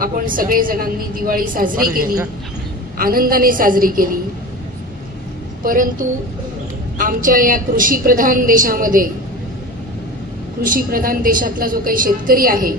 आपण सगळे जणांनी दिवाळी साजरी केली, आनंदाने साजरी केली। परंतु आमच्या या कृषीप्रधान देशामध्ये, कृषीप्रधान देशातला जो काही शेतकरी आहे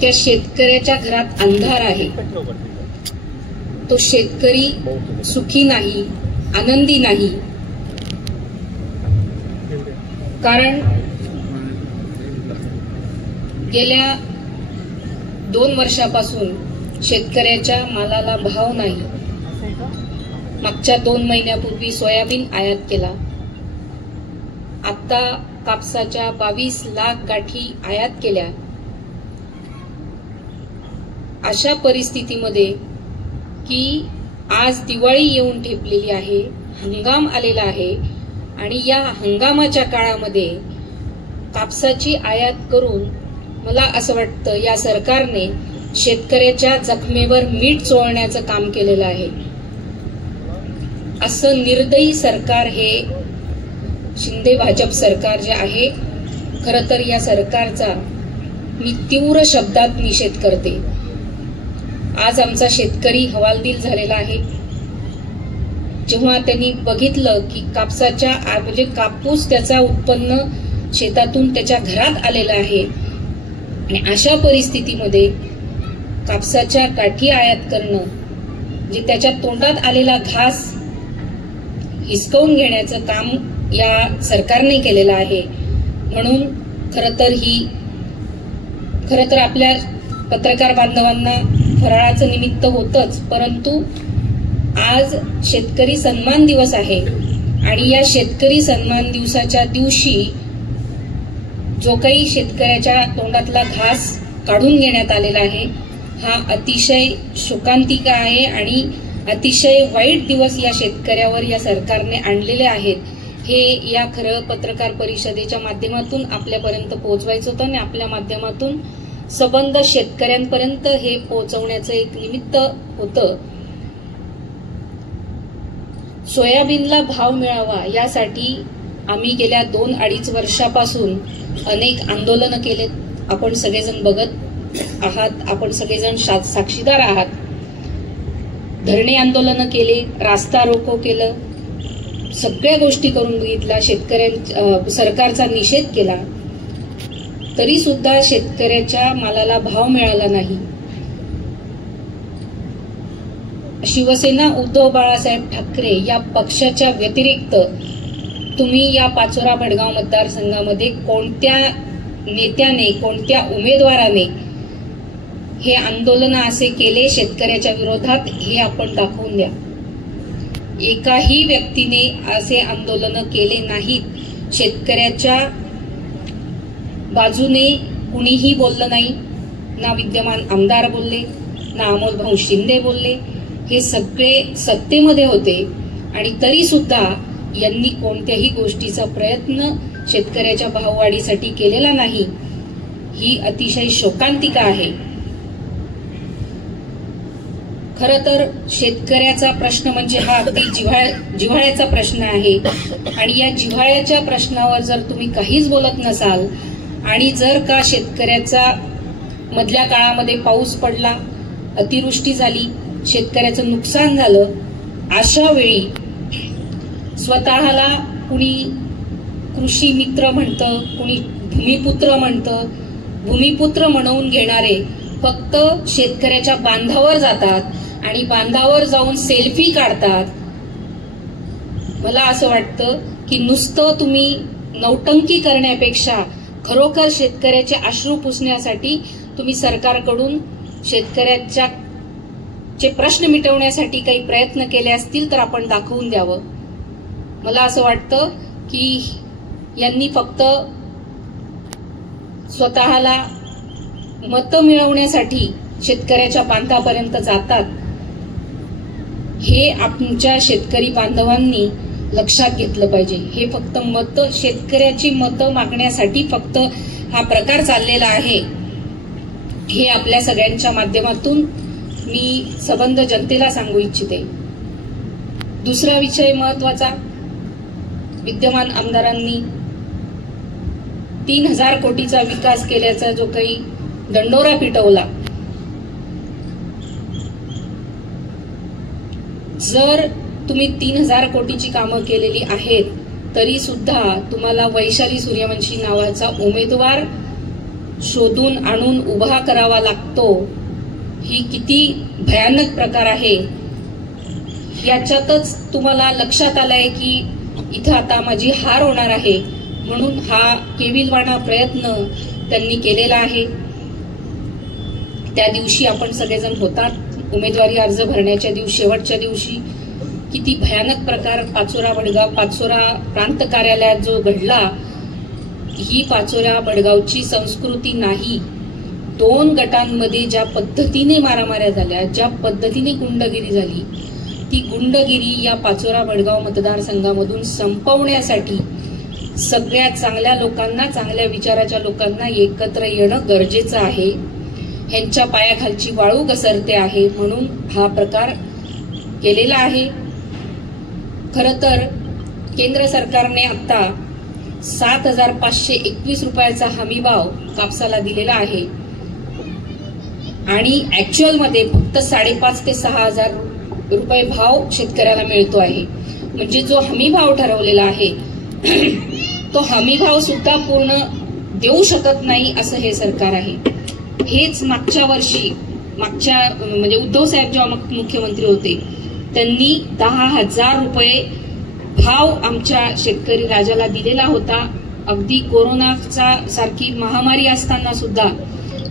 त्या शेतकऱ्याच्या घरात अंधार आहे। तो शेतकरी सुखी नाही, आनंदी नाही। कारण गेल्या 2 वर्षापासून शेतकऱ्याच्या मालाला भाव नाही। मागच्या 2 महिन्यापूर्वी सोयाबीन आयात केला, आता कापसाच्या 22 लाख गाठी आयात केल्या। अशा परिस्थितीमध्ये की आज दिवाळी येऊन ठेपलेली आहे, हंगाम आलेला आहे आणि या हंगामाच्या काळामध्ये कापसाची आयात करून मला असं वाटतं या सरकारने शेतकऱ्याच्या जखमेवर मीठ चोळण्याचं काम केलेलं आहे। असं निर्दयी सरकार हे शिंदे भाजप सरकार जे आहे, खरं तर या सरकारचा मी तीव्र शब्दात निषेध करते। आज आमचा शेतकरी हवालदिल झालेला आहे। जेव्हा त्यांनी बघितलं की कापसाच्या म्हणजे कापूस त्याचा उत्पन्न शेतातून त्याच्या घरात आलेला आहे आणि अशा परिस्थितीमध्ये कापसाच्या गाठी आयात करणं म्हणजे त्याच्या तोंडात आलेला घास हिसकावून घेण्याचं काम या सरकारने केलेलं आहे। म्हणून खरं तर आपल्या पत्रकार बांधवांना फराळाचं निमित्त होतच, परंतु आज शेतकरी सन्मान दिवस आहे आणि या शेतकरी सन्मान दिवसाच्या दिवशी जो काही शेतकऱ्याच्या तोंडातला घास काढून घेण्यात आलेला आहे हा अतिशय शोकांतिका आहे आणि अतिशय वाईट दिवस या शेतकऱ्यावर या सरकारने आणलेले आहेत। हे या खरं पत्रकार परिषदेच्या माध्यमातून आपल्यापर्यंत पोहोचवायचं होतं आणि आपल्या माध्यमातून संबंध शेतकऱ्यांपर्यंत हे पोहोचवण्याचं एक निमित्त होतं। सोयाबीनला भाव मिळावा यासाठी आम्ही गेल्या 2-2.5 वर्षापासून अनेक आंदोलनं केलेत। आपण सगळेजण बघत आहात, आपण सगळेजण साक्षीदार आहात। धरणे आंदोलनं केले, रास्ता रोको केलं, सगळ्या गोष्टी करून बघितल्या, शेतकऱ्यांच्या सरकारचा निषेध केला, तरी सुद्धा शेतकऱ्याच्या मालाला भाव मिळाला नाही। शिवसेना उद्धव बाळासाहेब ठाकरे या पक्षाच्या व्यतिरिक्त तुम्ही या पाचोरा भडगाव मतदारसंघामध्ये कोणत्या नेत्याने, कोणत्या उमेदवाराने हे आंदोलन असे केले शेतकऱ्याच्या विरोधात हे आपण दाखवून द्या। एकाही व्यक्तीने असे आंदोलन केले नाहीत। शेतकऱ्याच्या बाजूने कुणीही बोललं नाही, ना विद्यमान आमदार बोलले, ना अमोल भाऊ शिंदे बोलले। हे सगळे सत्तेमध्ये होते आणि तरी सुद्धा यांनी कोणत्याही गोष्टीचा प्रयत्न शेतकऱ्याच्या भाववाढीसाठी केलेला नाही। ही अतिशय शोकांतिका आहे। खरं तर शेतकऱ्याचा प्रश्न म्हणजे हा अगदी जिव्हाळ्याचा प्रश्न आहे आणि या जिव्हाळ्याच्या प्रश्नावर जर तुम्ही काहीच बोलत नसाल आणि जर का शेतकऱ्याचा मधल्या काळामध्ये पाऊस पडला, अतिवृष्टी झाली, शेतकऱ्याचं नुकसान झालं, अशा वेळी स्वतःला कुणी कृषी मित्र म्हणतं, कुणी भूमिपुत्र म्हणतं, भूमिपुत्र म्हणवून घेणारे फक्त शेतकऱ्याच्या बांधावर जातात आणि बांधावर जाऊन सेल्फी काढतात। मला असं वाटतं की नुसतं तुम्ही नौटंकी करण्यापेक्षा खरोखर शेतकऱ्याचे अश्रू पुसण्यासाठी तुम्ही सरकारकडून शेतकऱ्याच्या प्रश्न मिटवण्यासाठी काही प्रयत्न केले असतील तर आपण दाखवून द्यावं। मला असं वाटतं की यांनी फक्त स्वतःला मतं मिळवण्यासाठी शेतकऱ्याच्या बांधापर्यंत जातात, हे आमच्या शेतकरी बांधवांनी लक्षात घेतलं पाहिजे। हे फक्त मतं, शेतकऱ्याची मतं मागण्यासाठी फक्त हा प्रकार चाललेला आहे, हे आपल्या सगळ्यांच्या माध्यमातून मी संबंध जनतेला सांगू इच्छिते। दुसरा विषय महत्वाचा, विद्यमान आमदारांनी 3000 कोटीचा विकास केल्याचा जो काही दंडोरा पिटवला. जर तुम्ही 3000 कोटीची कामं केलेली आहेत तरी सुद्धा तुम्हाला वैशाली सूर्यवंशी नावाचा उमेदवार शोधून आणून उभा करावा लागतो. ही किती भयानक प्रकार आहे. याच्यातच तुम्हाला लक्षात आलंय की इथं आता माझी हार होणार आहे, म्हणून हा केविलवाणा प्रयत्न त्यांनी केलेला आहे. त्या दिवशी आपण सगळेजण होतात, उमेदवारी अर्ज भरण्याच्या दिवशी, शेवटच्या दिवशी किती भयानक प्रकार पाचोरा प्रांत कार्यालयात जो घडला, ही पाचोरा वडगावची संस्कृती नाही. 2 गटांमध्ये ज्या पद्धतीने मारामाऱ्या झाल्या, ज्या पद्धतीने गुंडगिरी झाली, ती गुंडगिरी या पाचोरा वडगाव मतदारसंघामधून संपवण्यासाठी सगळ्या चांगल्या लोकांना, चांगल्या विचाराच्या लोकांना एकत्र येणं गरजेचं आहे. ह्यांच्या पायाखालची वाळू घसरते आहे म्हणून हा प्रकार केलेला आहे. खरं तर केंद्र सरकारने आता 7,521 रुपयाचा हमीभाव कापसाला दिलेला आहे आणि ऍक्च्युअल मध्ये फक्त 5,500 ते 6,000 रुपये भाव शेतकऱ्याला मिळतो आहे. म्हणजे जो हमीभाव ठरवलेला आहे तो हमीभाव सुद्धा पूर्ण देऊ शकत नाही असं हे सरकार आहे. हेच मागच्या वर्षी म्हणजे उद्धव साहेब जेव्हा मुख्यमंत्री होते त्यांनी 10,000 रुपये भाव आमच्या शेतकरी राजाला दिलेला होता. अगदी कोरोनाचा सारखी महामारी असताना सुद्धा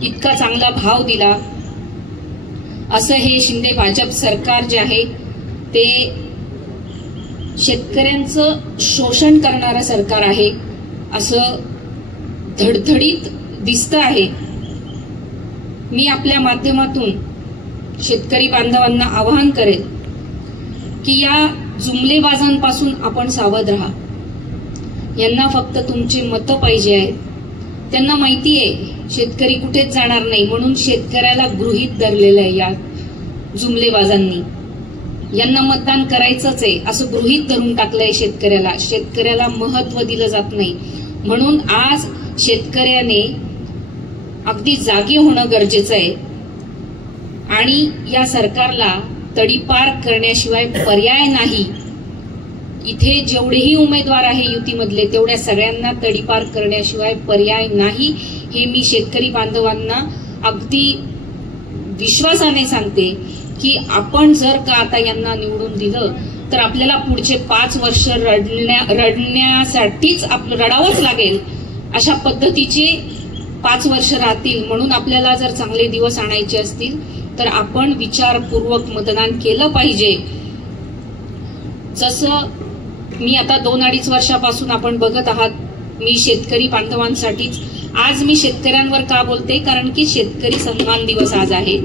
इतका चांगला भाव दिला. असं हे शिंदे भाजप सरकार जे आहे ते शेतकऱ्यांचं शोषण करणारं सरकार आहे असं धडधडीत दिसतं आहे. मी आपल्या माध्यमातून शेतकरी बांधवांना आवाहन करेल की या जुमलेबाजांपासून आपण सावध राहा. यांना फक्त तुमची मतं पाहिजे आहेत. त्यांना माहिती आहे शेतकरी कुठेच जाणार नाही म्हणून शेतकऱ्याला गृहीत धरलेलं आहे या जुमलेबाजांनी. यांना मतदान करायचंच आहे असं गृहीत धरून टाकलंय शेतकऱ्याला. शेतकऱ्याला महत्व दिलं जात नाही म्हणून आज शेतकऱ्याने अगदी जागी होणं गरजेचं आहे आणि या सरकारला तडीपार करण्याशिवाय पर्याय नाही. इथे जेवढेही उमेदवार आहे युतीमधले तेवढ्या सगळ्यांना तडीपार करण्याशिवाय पर्याय नाही. हे मी शेतकरी बांधवांना अगदी विश्वासाने सांगते की आपण जर का आता यांना निवडून दिलं तर आपल्याला पुढचे 5 वर्ष रडण्यासाठीच रडावंच लागेल. अशा पद्धतीचे 5 वर्ष राहतील. म्हणून आपल्याला जर चांगले दिवस आणायचे असतील तर आपण विचारपूर्वक मतदान केलं पाहिजे. जसं मी आता 2-2.5 वर्षापासून आपण बघत आहात, मी शेतकरी बांधवांसाठीच आज मी शेतकऱ्यांवर का बोलते, कारण की शेतकरी सन्मान दिवस आज आहे.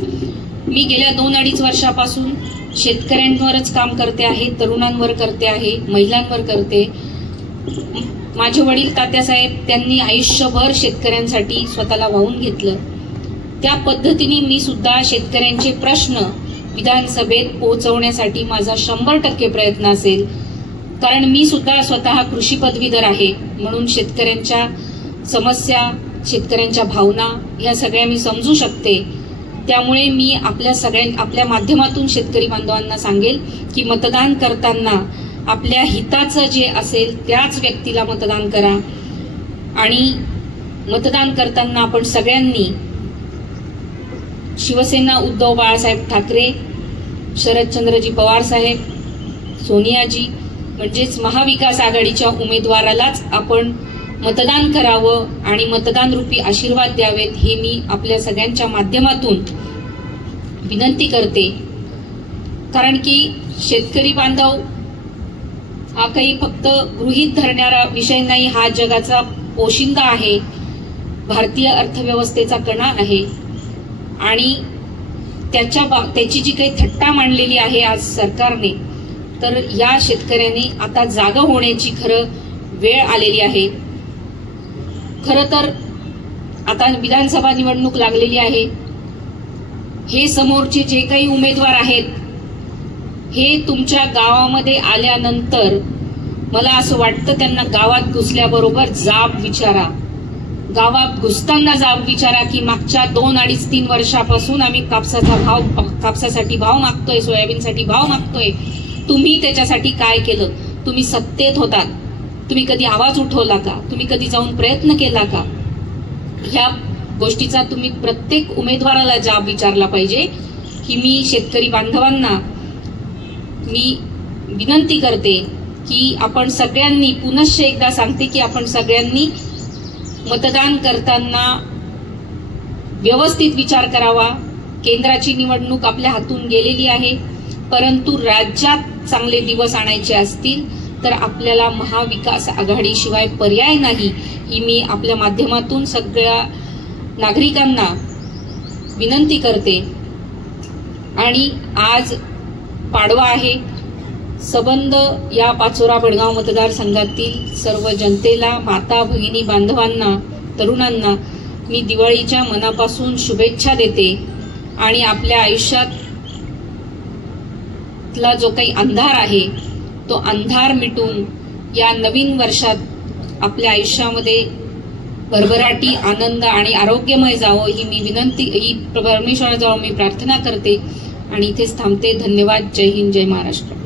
मी गेल्या 2-2.5 वर्षापासून शेतकऱ्यांवरच काम करते आहे, तरुणांवर करते आहे, महिलांवर करते. माझे वडील तात्यासाहेब त्यांनी आयुष्यभर शेतकऱ्यांसाठी स्वतःला वाहून घेतलं. त्या पद्धतीने मी सुद्धा शेतकऱ्यांचे प्रश्न विधानसभेत पोहोचवण्यासाठी माझा 100% प्रयत्न असेल. कारण मी सुद्धा स्वतः कृषी पदवीधर आहे म्हणून शेतकऱ्यांच्या समस्या, शेतकऱ्यांच्या भावना ह्या सगळ्या मी समजू शकते. त्यामुळे मी आपल्या माध्यमातून शेतकरी बांधवांना सांगेल की मतदान करताना आपल्या हिताचं जे असेल त्याच व्यक्तीला मतदान करा आणि मतदान करताना आपण सगळ्यांनी शिवसेना उद्धव बाळासाहेब ठाकरे, शरदचंद्रजी पवार साहेब, सोनियाजी म्हणजेच महाविकास आघाडीच्या उमेदवारालाच आपण मतदान करावं आणि मतदान रूपी आशीर्वाद द्यावेत हे मी आपल्या सगळ्यांच्या माध्यमातून विनंती करते. कारण की शेतकरी बांधव हा काही फक्त गृहीत धरणारा विषय नाही, हा जगाचा पोशिंदा आहे, भारतीय अर्थव्यवस्थेचा कणा आहे आणि त्याची जी काही थट्टा मांडलेली आहे आज सरकारने, तर या शेतकऱ्यांनी आता जागा होण्याची खरं वेळ आलेली आहे. खरं तर आता विधानसभा निवडणूक लागलेली आहे. हे समोरचे जे काही उमेदवार आहेत हे तुमच्या गावामध्ये आल्यानंतर मला असं वाटतं त्यांना गावात घुसल्याबरोबर जाब विचारा. गावात घुसताना जाब विचारा की मागच्या 2-2.5-3 वर्षापासून आम्ही कापसासाठी भाव मागतोय, सोयाबीनसाठी भाव मागतोय. तुम्ही त्याच्यासाठी काय केलं? तुम्ही सत्तेत होतात, तुम्ही कधी आवाज उठवला का? तुम्ही कधी जाऊन प्रयत्न केला का? ह्या गोष्टीचा तुम्ही प्रत्येक उमेदवाराला जाब विचारला पाहिजे. की मी शेतकरी बांधवांना मी विनंती करते की आपण सगळ्यांनी, पुनश्च एकदा सांगते की आपण सगळ्यांनी मतदान करताना व्यवस्थित विचार करावा. केंद्राची निवडणूक आपल्या हातून गेलेली आहे, परंतु राज्यात चांगले दिवस आणायचे असतील तर आपल्याला महाविकास आघाडीशिवाय पर्याय नाही, ही मी आपल्या माध्यमातून सगळ्या नागरिकांना विनंती करते. आणि आज पाडवा आहे. सबंध या पाचोरा बडगाव मतदारसंघातील सर्व जनतेला, माता भगिनी बांधवांना, तरुणांना मी दिवाळीच्या मनापासून शुभेच्छा देते. आणि आपल्या आयुष्यातला जो काही अंधार आहे तो अंधार मिटून या नवीन वर्षात आपल्या आयुष्यामध्ये भरभराटी, आनंद आणि आरोग्यमय जावं ही मी विनंती, ही परमेश्वराजवळ मी प्रार्थना करते आणि इथेच थांबते. धन्यवाद. जय हिंद, जय महाराष्ट्र.